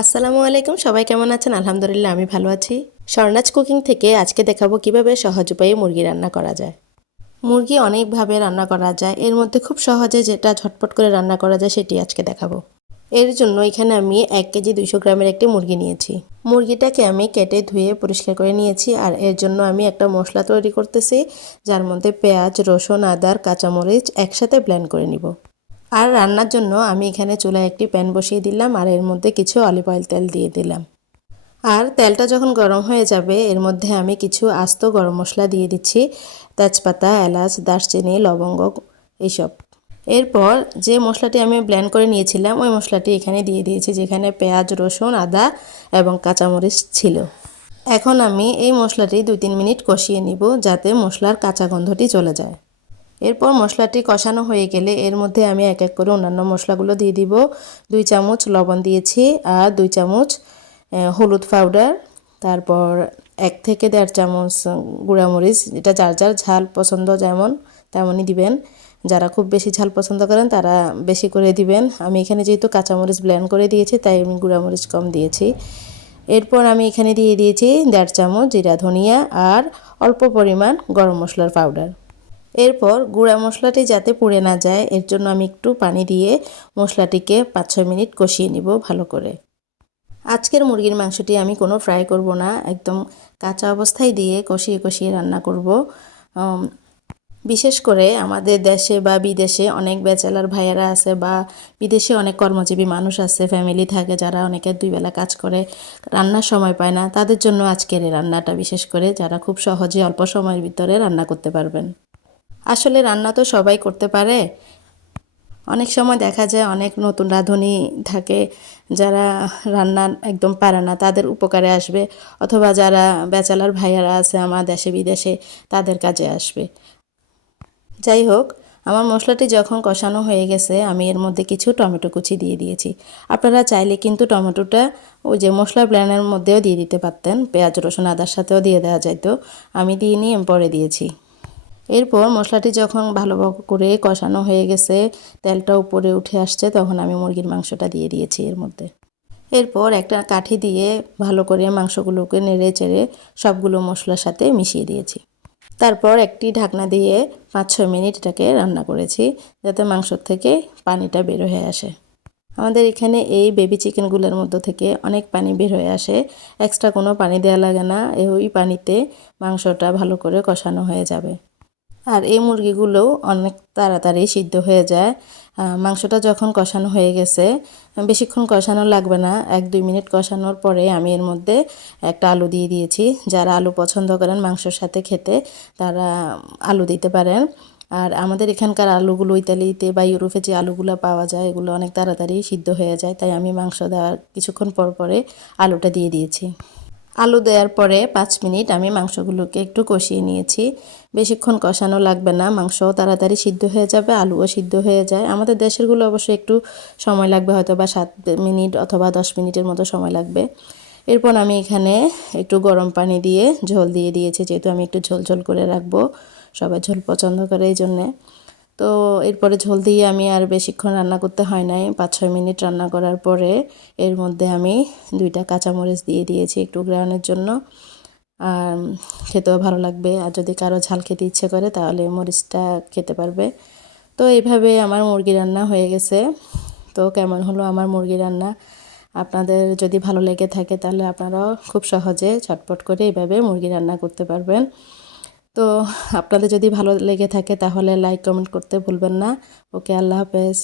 আসসালামু আলাইকুম, সবাই কেমন আছেন? আলহামদুলিল্লাহ আমি ভালো আছি। স্বর্ণাজ কুকিং থেকে আজকে দেখাবো কিভাবে সহজ উপায়ে মুরগি রান্না করা যায়। মুরগি অনেকভাবে রান্না করা যায়, এর মধ্যে খুব সহজে যেটা ঝটপট করে রান্না করা যায় সেটি আজকে দেখাবো। এর জন্য এখানে আমি 1 কেজি 200 গ্রামের একটি মুরগি নিয়েছি। মুরগিটাকে আমি কেটে ধুয়ে পরিষ্কার করে নিয়েছি, আর এর জন্য আমি একটা মশলা তৈরি করতেছি, যার মধ্যে পেঁয়াজ, রসুন, আদার, কাঁচামরিচ একসাথে ব্লেন্ড করে নিব। আর রান্নার জন্য আমি এখানে চুলায় একটি প্যান বসিয়ে দিলাম, আর এর মধ্যে কিছু অলিভ অয়েল তেল দিয়ে দিলাম। আর তেলটা যখন গরম হয়ে যাবে এর মধ্যে আমি কিছু আস্ত গরম মশলা দিয়ে দিচ্ছি, তেজপাতা, এলাচ, দারচিনি, লবঙ্গ এইসব। এরপর যে মশলাটি আমি ব্লেন্ড করে নিয়েছিলাম ওই মশলাটি এখানে দিয়ে দিয়েছি, যেখানে পেঁয়াজ, রসুন, আদা এবং কাঁচামরিচ ছিল। এখন আমি এই মশলাটি 2-3 মিনিট কষিয়ে নিব, যাতে মশলার কাঁচা গন্ধটি চলে যায়। এরপর মশলাটি কষানো হয়ে গেলে এর মধ্যে আমি এক এক করে অন্যান্য মশলাগুলো দিয়ে দিব। 2 চামচ লবণ দিয়েছি, আর 2 চামচ হলুদ পাউডার, তারপর 1 থেকে 1.5 চামচ গুঁড়ামরিচ। এটা যার যার ঝাল পছন্দ যেমন তেমনই দিবেন। যারা খুব বেশি ঝাল পছন্দ করেন তারা বেশি করে দিবেন। আমি এখানে যেহেতু কাঁচামরিচ ব্লেন্ড করে দিয়েছি তাই আমি গুঁড়ামরিচ কম দিয়েছি। এরপর আমি এখানে দিয়ে দিয়েছি 1.5 চামচ জিরা ধনিয়া আর অল্প পরিমাণ গরম মশলার পাউডার। এরপর গুঁড়া মশলাটি যাতে পুড়ে না যায় এর জন্য আমি একটু পানি দিয়ে মশলাটিকে 5-6 মিনিট কষিয়ে নিব ভালো করে। আজকের মুরগির মাংসটি আমি কোনো ফ্রাই করব না, একদম কাঁচা অবস্থায় দিয়ে কষিয়ে কষিয়ে রান্না করব। বিশেষ করে আমাদের দেশে বা বিদেশে অনেক ব্যাচেলার ভাইয়েরা আছে, বা বিদেশে অনেক কর্মজীবী মানুষ আছে, ফ্যামিলি থাকে যারা অনেকে 2 বেলা কাজ করে, রান্নার সময় পায় না। তাদের জন্য আজকের এই রান্নাটা, বিশেষ করে যারা খুব সহজে অল্প সময়ের ভিতরে রান্না করতে পারবেন। আসলে রান্না তো সবাই করতে পারে। অনেক সময় দেখা যায় অনেক নতুন রাঁধুনি থাকে যারা রান্না একদম পারে না, তাদের উপকারে আসবে, অথবা যারা ব্যাচেলার ভাইয়ারা আছে আমার দেশে বিদেশে তাদের কাজে আসবে। যাই হোক, আমার মশলাটি যখন কষানো হয়ে গেছে আমি এর মধ্যে কিছু টমেটো কুচি দিয়ে দিয়েছি। আপনারা চাইলে কিন্তু টমেটোটা ওই যে মশলা ব্লেন্ডের মধ্যেও দিয়ে দিতে পারতেন, পেঁয়াজ, রসুন, আদার সাথেও দিয়ে দেওয়া যাইতো। আমি দিইনি, আমি পরে দিয়েছি। এরপর মশলাটি যখন ভালো করে কষানো হয়ে গেছে, তেলটা উপরে উঠে আসছে, তখন আমি মুরগির মাংসটা দিয়ে দিয়েছি এর মধ্যে। এরপর একটা কাঠি দিয়ে ভালো করে মাংসগুলোকে নেড়ে চেড়ে সবগুলো মশলার সাথে মিশিয়ে দিয়েছি। তারপর একটি ঢাকনা দিয়ে 5-6 মিনিট এটাকে রান্না করেছি, যাতে মাংস থেকে পানিটা বের হয়ে আসে। আমাদের এখানে এই বেবি চিকেনগুলোর মধ্যে থেকে অনেক পানি বের হয়ে আসে, এক্সট্রা কোনো পানি দেওয়া লাগে না, ওই পানিতে মাংসটা ভালো করে কষানো হয়ে যাবে। আর এই মুরগিগুলোও অনেক তাড়াতাড়ি সিদ্ধ হয়ে যায়। মাংসটা যখন কষানো হয়ে গেছে, বেশিক্ষণ কষানো লাগবে না, 1-2 মিনিট কষানোর পরে আমি এর মধ্যে একটা আলু দিয়ে দিয়েছি। যারা আলু পছন্দ করেন মাংসর সাথে খেতে তারা আলু দিতে পারেন। আর আমাদের এখানকার আলুগুলো ইতালিতে বা ইউরোপে যে আলুগুলো পাওয়া যায় এগুলো অনেক তাড়াতাড়ি সিদ্ধ হয়ে যায়, তাই আমি মাংস দেওয়ার কিছুক্ষণ পর পরে আলুটা দিয়ে দিয়েছি। আলু দেওয়ার পরে 5 মিনিট আমি মাংসগুলোকে একটু কষিয়ে নিয়েছি। বেশিক্ষণ কষানো লাগবে না, মাংসও তাড়াতাড়ি সিদ্ধ হয়ে যাবে, আলুও সিদ্ধ হয়ে যায়। আমাদের দেশেরগুলো অবশ্যই একটু সময় লাগবে, হয়তো বা 7 মিনিট অথবা 10 মিনিটের মতো সময় লাগবে। এরপর আমি এখানে একটু গরম পানি দিয়ে ঝোল দিয়ে দিয়েছি, যেহেতু আমি একটু ঝোল ঝোল করে রাখবো, সবাই ঝোল পছন্দ করে এই জন্যে। তো এরপরে ঝোল দিয়ে আমি আর বেশিক্ষণ রান্না করতে হয় নাই, 5-6 মিনিট রান্না করার পরে এর মধ্যে আমি 2টা কাঁচামরিচ দিয়ে দিয়েছি একটু গ্রানের জন্য, আর খেতেও ভালো লাগবে। আর যদি কারো ঝাল খেতে ইচ্ছে করে তাহলে মরিচটা খেতে পারবে। তো এইভাবে আমার মুরগি রান্না হয়ে গেছে। তো কেমন হলো আমার মুরগি রান্না? আপনাদের যদি ভালো লেগে থাকে তাহলে আপনারাও খুব সহজে ঝটপট করে এইভাবে মুরগি রান্না করতে পারবেন। তো আপনাদের যদি ভালো লেগে থাকে তাহলে লাইক কমেন্ট করতে ভুলবেন না। ওকে, আল্লাহ হাফেজ।